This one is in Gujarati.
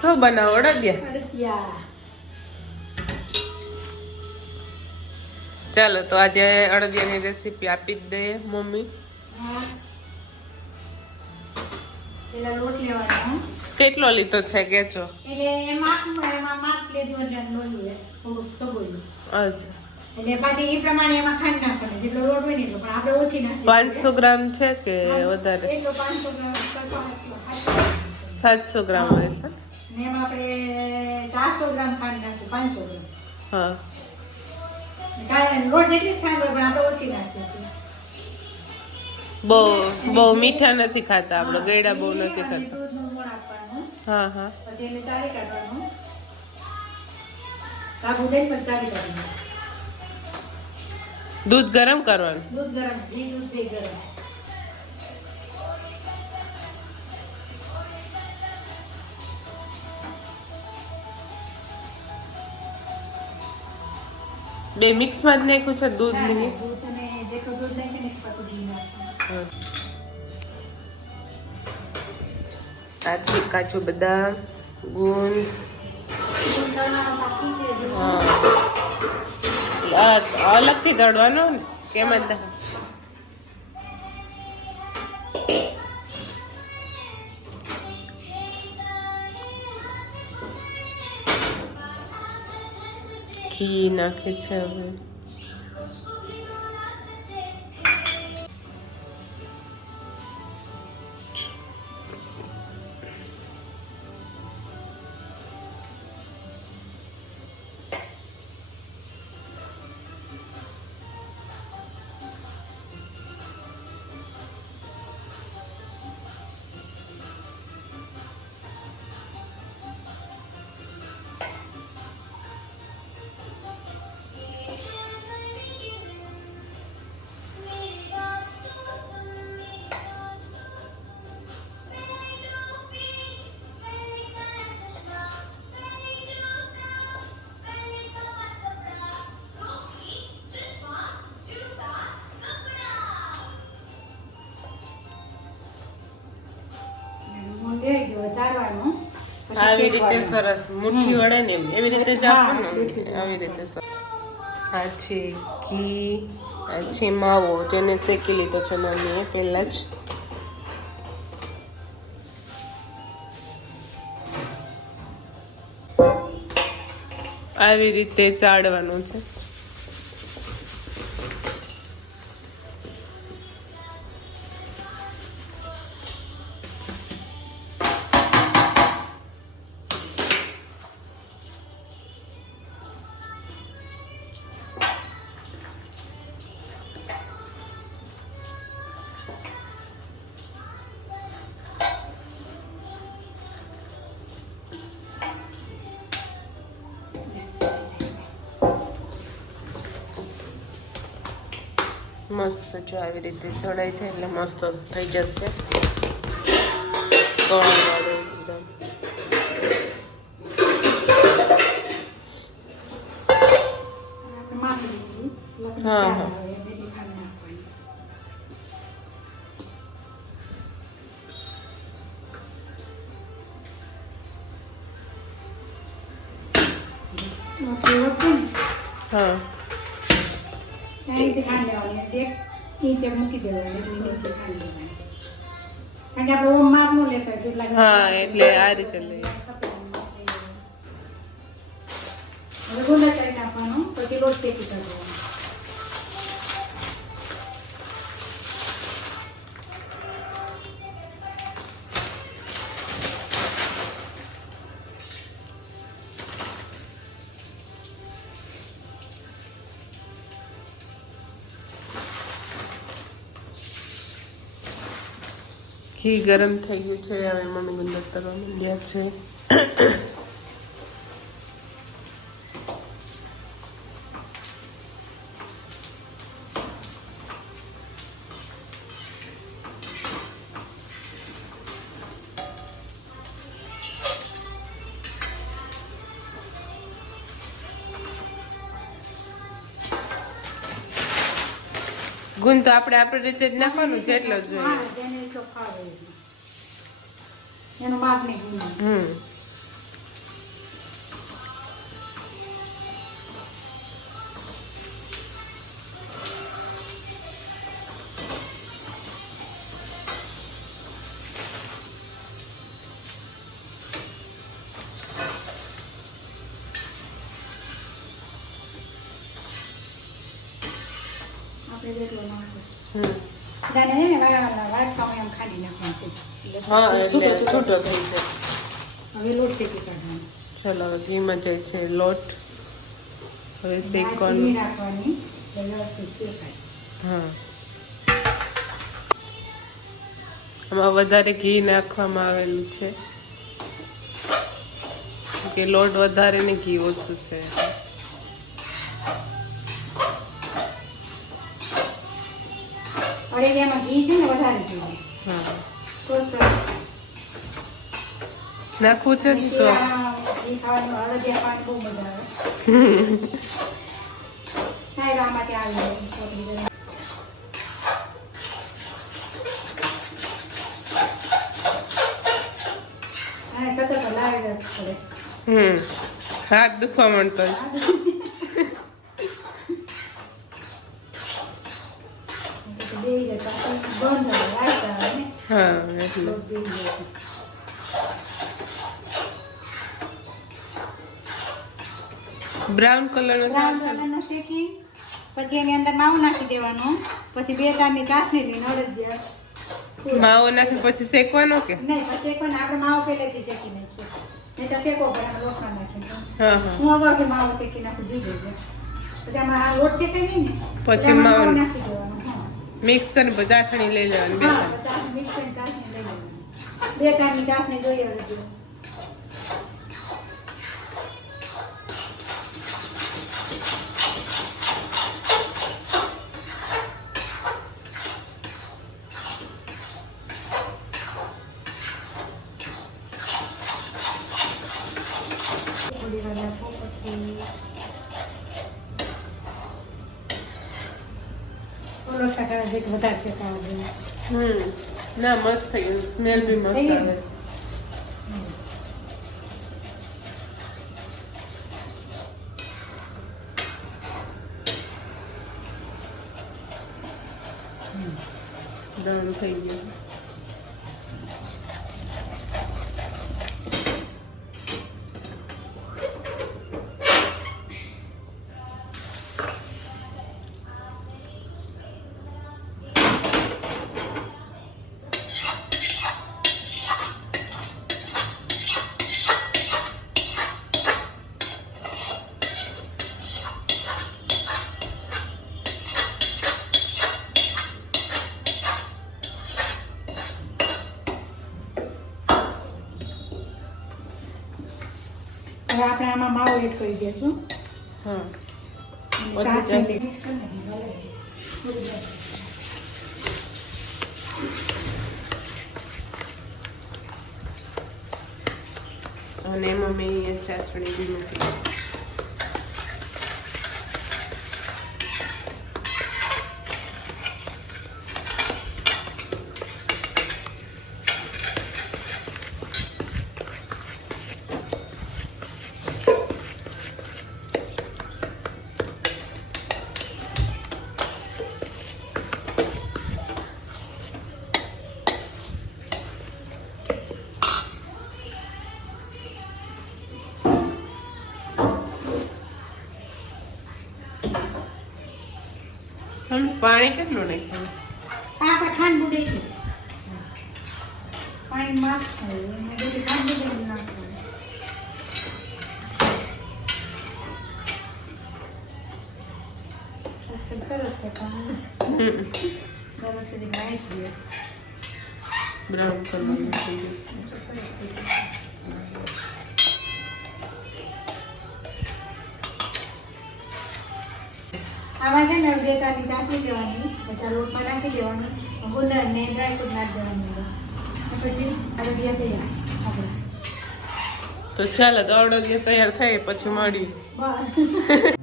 શું બનાવો? અડદિયા. ચાલો તો આજે અડદિયાની રેસીપી આપી જ દઈએ મમ્મી. પેલા લોટ લેવાનો. કેટલો લીધો છે કેજો? એટલે એમાં માપ લીધું એટલે લોટ થોડુંક સબોયું. અચ્છા. એટલે પાછી એ પ્રમાણે એમાં ખાંડ નાખવાની. જેટલો લોટ હોય ને એટલો, પણ આપણે ઓછી નાખીએ. 500 ગ્રામ છે કે વધારે? એટલો 500 ગ્રામ 700 ગ્રામ હશે. ને એમાં આપણે 400 ગ્રામ ખાંડ નાખીએ. 500 ગ્રામ. હા. કારણ લોટ જેટલી જ ખાંડ હોય પણ આપણે ઓછી નાખીએ છીએ. બહુ મીઠા નથી ખાતા આપણે, ગળ્યા બહુ નથી ખાતા. દૂધનો મોણ આપવાનો. હા હા. પછી એને ચારી કાઢવાનું. કાબુ દઈને પછી ચારી કાઢવાનું. દૂધ ગરમ કરવાનું. દૂધ ગરમ, ઘી દૂધ બે ગરમ. બે મિક્સમાં જ નાખ્યું છે દૂધ નહીં? દૂધ અને જેટલું દૂધ નાખે ને પાછું ઘી નાખવાનું. કાજુ બદામ ગુંદ. અલગથી દળવાનું કેમ જ ઘી નાખે છે હવે. આવી રીતે સરસ મુઠ્ઠી વળે ને એવી રીતે જ આપવાનું. આવી રીતે સરસ. આ છે ઘી, આ છે માવો જેને શેકી લીધો છે મમ્મીએ પહેલા જ. આવી રીતે ચાળવાનું છે. મસ્ત જો આવી રીતે ચડાઈ છે એટલે મસ્ત થઈ જશે. હા હા. હા. નીચે ખાંડ લેવાની, નીચે મૂકી દેવાની, એટલે નીચે ખાંડ લેવાની. કારણ કે આપણે ઓમ માપ નો લેતા હોય કેટલા. હા એટલે આ રીતે લઈએ. હવે ગુંદા કરી નાખવાનો, પછી લોટ શેકી કાઢવાનો. ઘી ગરમ થઈ ગયું છે, હવે મમ્મી ગુંદર કરવા માંડ્યા છે. ગુણ તો આપણે આપણી રીતે જ નાખવાનું છે, એટલો જ જોઈએ. એનું માપ નહીં. એટલો નાખો હમ દાને છે ને વાટકામાં એમ ખાલી નાખવાનું છે હા એટલે છૂટો છૂટો થઈ જાય હવે લોટ શેકી કાઢવાનો ચલો હવે ઘીમાં જાય છે લોટ હવે શેકવાનું ધીમી રાખવાની એટલે વ્યવસ્થિત શેકાય હા આમાં વધારે ઘી નાખવામાં આવેલું છે કે લોટ વધારે ને ઘી ઓછું છે અળેરિયામાં ઘી છે ને વધારે જોઈએ હા તો સરસ નાખવું છે ને તો ઘી ખાવાનું અળદિયા ખાવાની બહુ મજા આવે સાહેબ આમાંથી આવી જાય ચોટલી ગરમ. હા સતત લાવી જ પડે હાથ દુખવા માંડતો હોય. બેસી જાય પાછું બંધ હોય લાગતા આવે ને હા એટલે લોટ બેસી જાય બ્રાઉન કલર બ્રાઉન કલરનો શેકી પછી એની અંદર માવો નાખી દેવાનો પછી 2 ટાની ચાસણી લઈને અડદિયા માવો નાખી પછી શેકવાનો કે નહીં પછી એક પણ આપણે માવો પહેલેથી શેકી નાખીએ નહીં તો શેકો પડે અમે લોટમાં નાખીએ હા હા હું અગાઉથી માવો શેકી નાખું દીધો છે પછી આમાં આ લોટ શેકાઈ નહીં ને પછી આમાં માવો નાખી દેવાનો હા મિક્સ કરીને પછી ચાસણી લઈ લેવાની હા પછી મિક્સ કરીને ચાસણી લઈ લેવાની 2 ટાની ચાસણી જોઈએ અડદિયો થોડી વાર રાખો પછી ઓલો ટકા જે વધારે શેકાવા જોઈએ ના મસ્ત થઈ ગયું સ્મેલ બી મસ્ત થઈ આવે દમ થઈ ગયું હવે આપણે આમાં માવો એડ કરી દઈશું હા અને પછી ચાસણી mix કરી નાખીએ. અને એમાં મેં અહીંયા ચાસણી બી મૂકી પાણી કેટલું નાખ્યું આ આપણે ખાંડ બુડે છે પાણી માપ થાય અને બધી ખાંડ બુડે નાખવાનું સરસ છે પાણી ગરમ સુધી નાખી દઈએ બ્રાઉન કલરનું થઈ ગયું આમાં છે ને 2 તારની ચાસણી દેવાની પછી આ લોટમાં નાખી દેવાનું ગુંદર ને ડ્રાયફ્રૂટ નાખી દેવાનું પછી અડદિયા તૈયાર આપણે તો ચાલો તો અડદિયા તૈયાર થાય પછી મળીએ બસ